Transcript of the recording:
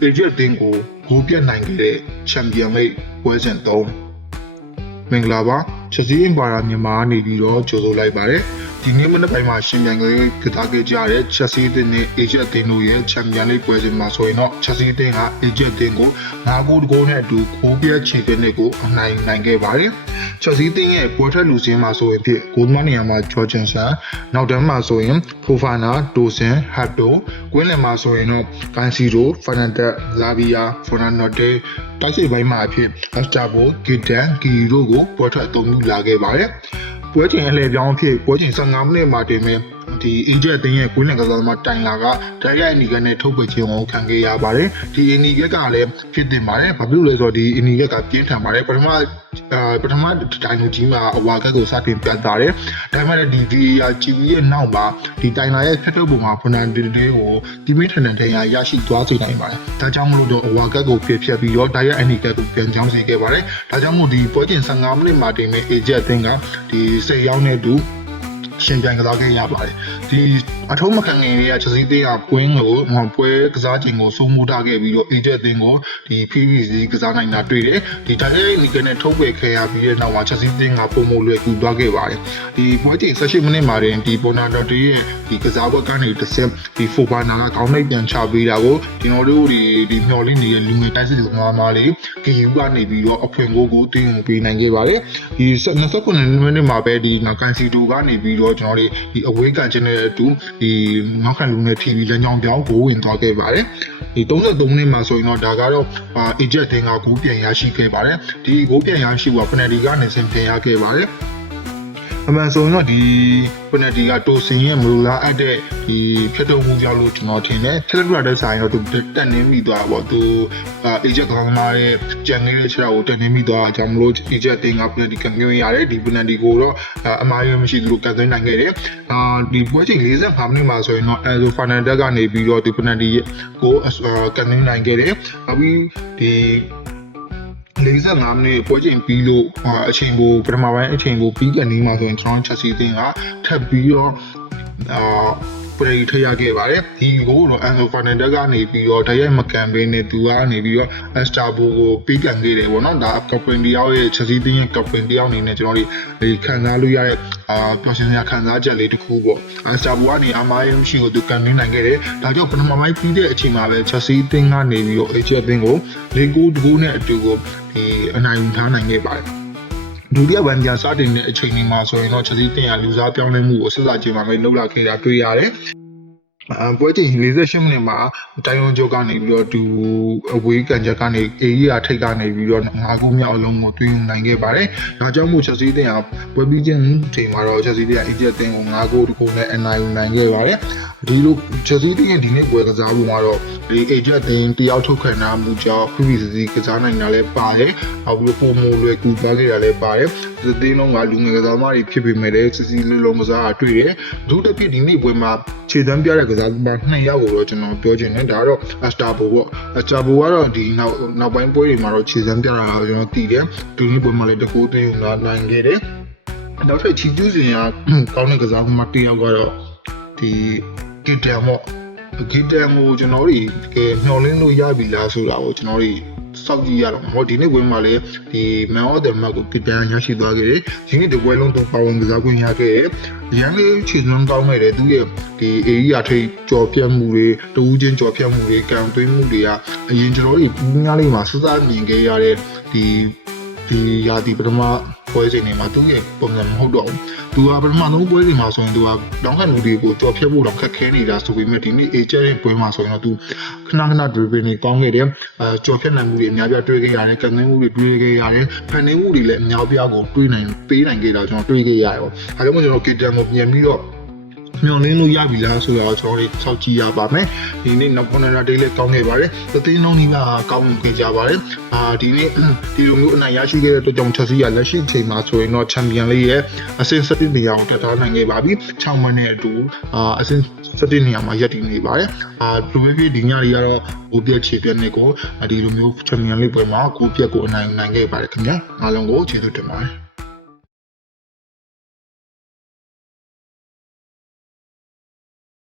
ပေဂျက်တင်ကိုဂိုးပြတ်နိုင်ခဲ့တဲ့ချန်ပီယံလိပွဲစဉ်3မင်္ဂလာပါချက်စီအင်ပါရာမြန်မာကနေပြီးတော့ကြိုဆိုလိုက်ပါတယ် ဒီနေ့မနေ့ပိုင်းမှာရှင်မြန်ကလေးကစားခဲ့ကြတဲ့ချက်စီတင်နဲ့အေဂျက်တင်တို့ရဲ့ချန်ပီယံလိပွဲစဉ်မှာဆိုရင်တော့ချက်စီတင်ကအေဂျက်တင်ကို၅ဂိုးတဂိုးနဲ့အတူဂိုးပြတ်ချေတဲ့နဲ့ကိုအနိုင်နိုင်ခဲ့ပါတယ်ချက်စီတင်ရဲ့ပွဲထွက်လူစင်းမှာဆိုရင်ဖြစ်ဂိုးသမားနေရာမှာဂျော်ဂျန်ဆန်နောက်တန်းမှာဆိုရင်ဖိုဖာနာတိုဆင်ဟတ်တိုကွင်းလင်မှာဆိုရင်တော့ကန်စီရိုဖာနန်ဒက်လာဗီယာဖော်နာနိုတေတိုက်စစ်ပိုင်းမှာအဖြစ်အစတာဘိုဂီတန်ဂီရိုကိုပွဲထွက်အသုံးပြုလာခဲ့ပါတယ် ပွဲချိန်အလှည့်ပြောင်းအဖြစ်ပွဲချိန်15မိနစ်မှာတင်မဲ့ ဒီအေဂျက်အသင်းရဲ့ကွင်းလင်ကစားသမားတိုင်လာကတရိုက်အနီကနဲ့ထုတ်ပယ်ခြင်းကိုခံခဲ့ရပါတယ်ဒီအနီကက်ကလည်းဖြစ်တင်ပါတယ်ဘာဖြစ်လို့လဲဆိုတော့ဒီအနီကက်ကပြင်းထန်ပါတယ်ပထမအာပထမတိုင်လူကြီးမှာအဝါကက်ကိုစတင်ပြတ်သွားတယ်ဒါပေမဲ့ဒီဒီယာဂျီဗီရဲ့နောက်မှာဒီတိုင်လာရဲ့ဖက်ထုတ်ပုံမှာဖနန်ဒီဒီကိုဒီမီထန်တန်တန်ရရရှိသွားစေနိုင်ပါတယ်ဒါကြောင့်မလို့တော့အဝါကက်ကိုပြည့်ဖြတ်ပြီးတော့ဒါရိုက်အနီကက်ကိုပြန်ချောင်းစေခဲ့ပါတယ်ဒါကြောင့်မို့ဒီပွဲချင်း15မိနစ်မှာတင်မဲ့အေဂျက်အသင်းကဒီစိတ်ရောက်တဲ့သူ ရှင်ပြိုင်ကစားခဲ့ရပါတယ်ဒီအထုံးမခံငင်တွေကချက်စီးသေးကကွင်းကိုဟောပွဲကစားခြင်းကိုစိုးမိုးထားခဲ့ပြီးတော့ agent အသင်းကိုဒီ PVC ကစားနိုင်တာတွေ့တယ်ဒီဒါလည်းဒီကနေ့ထုတ်ဝေခဲ့ရပြီးတဲ့နောက်မှာချက်စီးသေးကပုံမလွယ်ကူသွားခဲ့ပါတယ်ဒီပွဲချိန်18မိနစ်မှာတင်ဒီပေါ်နာတော်တေးရဲ့ဒီကစားပွဲကနေတစ်ဆက်ဒီဖိုဘာနာကကောင်းနှိပ်ပြန်ချပေးတာကိုကျွန်တော်တို့ဒီဒီမျော်လင့်နေတဲ့လူငယ်တိုက်စစ်လူမားမားလေး KU ကနေပြီးတော့အဖွင့်ကိုကိုတင်းကိုပေးနိုင်ခဲ့ပါတယ်ဒီ29မိနစ်မှာပဲဒီငါကန်စီတိုကနေပြီးတော့ကျွန်တော်တို့ဒီအဝေးကန်ချင်တဲ့အတူဒီနောက်ခံလူငယ် TV လမ်းကြောင်းပြောင်းကိုဝင်သွားခဲ့ပါတယ်ဒီ33မိနစ်မှာဆိုရင်တော့ဒါကတော့အာ agent တင်ကဂိုးပြန်ရရှိခဲ့ပါတယ်ဒီဂိုးပြန်ရရှိက penalty ကနေဆင်ပြန်ရခဲ့ပါတယ် အမှန်ဆိုရင်တော့ဒီ penalty ကတိုစင်ရဲ့မလူလားအပ်တဲ့ဒီဖြတ်တော့မှုကြောင့်လို့ကျွန်တော်ထင်တယ်။ Telegram တဲ့ဆိုင်တော့သူတက်နေမိသွားပေါ့သူအာ agent ကမှရဲ့ကြံနေတဲ့ခြေထောက်ကိုတက်နေမိသွားကြောင့်မလို့ agent တင်က penalty ကမြင်ရတယ်ဒီ penalty ကိုတော့အမှားရမရှိသလိုကန်သွင်းနိုင်ခဲ့တယ်။အာဒီပွဲချိန်45မိနစ်မှာဆိုရင်တော့ Enzo Fernandez ကနေပြီးတော့ဒီ penalty ကိုကန်သွင်းနိုင်ခဲ့တယ်။နောက်ပြီးဒီ 45မိနစ်ပွဲချိန်ပြီးလို့အချိန်ကိုပထမပိုင်းအချိန်ကိုပြီးကနေမှာဆိုရင်ကျွန်တော်ချက်စီတင်ကထပ်ပြီးတော့အာ ပရိထရခဲ့ပါတယ်ဒီကိုတော့ Enzo Fernandez ကနေပြီးတော့တရက်မကန်ပေးနဲ့သူကနေပြီးတော့ Astabo ကိုပေးကန်ခဲ့တယ်ပေါ့နော်ဒါကပင်တယောက်ရဲ့ချက်စီတင်ရဲ့ကပင်တယောက်အနေနဲ့ကျွန်တော်တို့ဒီခံစားလို့ရတဲ့အာပျော်ရွှင်စရာခံစားချက်လေးတစ်ခုပေါ့ Astabo ကနေအမားရုံရှိကိုသူကန်နေနိုင်ခဲ့တယ်ဒါကြောင့်ပထမပိုင်းပြီးတဲ့အချိန်မှာပဲချက်စီတင်ကနေပြီးတော့ H အသင်းကို၄ဂိုးတကူနဲ့အတူကိုဒီအနိုင်ယူထားနိုင်ခဲ့ပါတယ် ဒုတိယဗန်ပြန်စတင်တဲ့အချိန်ဒီမှာဆိုရင်တော့ချက်စီတင်ရလူစားပြောင်းလဲမှုကိုဆက်စားခြင်းမှာပဲလှုပ်လာခဲ့တာတွေ့ရတယ်အပွဲချိန်48မိနစ်မှာတိုင်ယွန်ဂျိုကနေပြီးတော့သူအဝေးကန်ချက်ကနေအေရီယာထိတ်ကနေပြီးတော့ငါးခုမြောက်အလုံးကိုတွင်းနိုင်ခဲ့ပါတယ်။ဒါကြောင့်မို့ချက်စီတင်ကပွဲပြီးခြင်းချိန်မှာတော့ချက်စီတင်ကအေဂျက်တင်ကိုငါးခုတခုနဲ့အနိုင်ယူနိုင်ခဲ့ပါတယ်။ ဒီလိုချက်စီတင်ရဲ့ဒီနေ့ပွဲကစားမှုမှာတော့ဒီအေဂျက်တင်တယောက်ထုတ်ခံတာမှုကြောင့် PVC ကစားနိုင်တာလည်းပါတယ်။နောက်ပြီးပုံမလွယ်ကူသွားခဲ့တာလည်းပါတယ်။ဒီတင်းလုံးကလူငယ်ကစားသမားတွေဖြစ်ပေမဲ့လည်းစစ်စီလေးလုံးကစားတာတွေ့တယ်။ဒုတိယဒီနေ့ပွဲမှာခြေတန်းပြတဲ့ကစားသမားနှစ်ယောက်ကိုတော့ကျွန်တော်ပြောချင်တယ်ဒါကတော့ Astabo ပေါ့ Astabo ကတော့ဒီနောက်နောက်ပိုင်းပွဲတွေမှာတော့ခြေစမ်းပြတာကျွန်တော်သိတယ်ဒီနေ့ပွဲမှာလည်းတကူသိန်းလာနိုင်ခဲ့တယ်နောက်ထပ်ချီကျူးစင်ကကောင်းတဲ့ကစားသမားတစ်ယောက်ကတော့ဒီ ကီတန်ပေါ့ကီတန်ကိုကျွန်တော်တို့ကမျှော်လင့်လို့ရပြီလားဆိုတာကိုကျွန်တော်တို့စောက်ကြည့်ရတော့ဟောဒီနေ့ဝင်းမှာလည်းဒီ Man of the Match ကိုကပြန်ရရှိသွားခဲ့တယ်ဒီနေ့ဒီပွဲလုံးတော့ပါဝင်ကစားခွင့်ရခဲ့တယ်ရန်လေးခြေစွမ်းကောင်းခဲ့တယ်သူရဲ့ဒီ area ထိပ်ကြော်ပြတ်မှုတွေတူးချင်းကြော်ပြတ်မှုတွေကံသွင်းမှုတွေကအရင်ကျွန်တော်တို့ပူးများလေးမှာစစမြင်ခဲ့ရတဲ့ဒီဒီရာဒီပထမ ပွဲစဉ်တွေမှာသူရဲ့ပုံစံမဟုတ်တော့ဘူး။သူကပထမဆုံးပွဲစဉ်မှာဆိုရင်သူကတောင်းခံလူတွေကိုကြော်ဖြတ်ဖို့တော့ခက်ခဲနေတာဆိုပေမဲ့ဒီနေ့ agent ရဲ့ပွဲမှာဆိုရင်တော့သူခဏခဏ dribbling တွေကောင်းခဲ့တယ်။အဲကြော်ဖြတ်နိုင်မှုတွေအများပြတွေ့ခဲ့ရတယ်၊ကန်သွင်းမှုတွေတွေ့ခဲ့ရတယ်။ဖန်နေမှုတွေလည်းအများပြားကိုတွေးနိုင်ပေးနိုင်ခဲ့တာကျွန်တော်တွေ့ခဲ့ရတယ်ပေါ့။အဲဒါကြောင့်ကျွန်တော် KTM ကိုပြန်ပြီးတော့ မျောလင်းလို့ရပြီလားဆိုတော့ကျွန်တော်တို့စောင့်ကြည့်ရပါမယ်ဒီနေ့နောက်ပေါ်နာဒေးလေးကောင်းခဲ့ပါတယ်သတိနှုံးကြီးကကောင်းခဲ့ကြပါတယ်အာဒီနေ့ဒီလိုမျိုးအနိုင်ရရှိခဲ့တဲ့အတွက်ကြောင့်ချက်စီကလက်ရှိချိန်မှာဆိုရင်တော့ချန်ပီယံလိရဲ့အဆင့်7နေရာကိုတက်သွားနိုင်ခဲ့ပါပြီ6မှတ်နဲ့အတူအာအဆင့်7နေရာမှာရပ်တည်နေပါတယ်အာလူပဲဖြစ်ဒီညတွေကတော့ဂိုးပြက်ချေပြက်နေကိုဒီလိုမျိုးချန်ပီယံလိပွဲမှာဂိုးပြက်ကိုအနိုင်နိုင်ခဲ့ပါတယ်ခင်ဗျာအားလုံးကိုကျေးဇူးတင်ပါတယ်